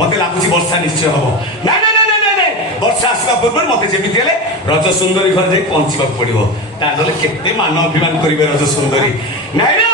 मत लगुच वर्षा निश्चय हम ना ना ना ना ना वर्षा आसवा पूर्व मत जमी रज सुंदरी घर जाए पहुंचा पड़ो ना के मान अभिमान करेंगे रज सुंदरी ना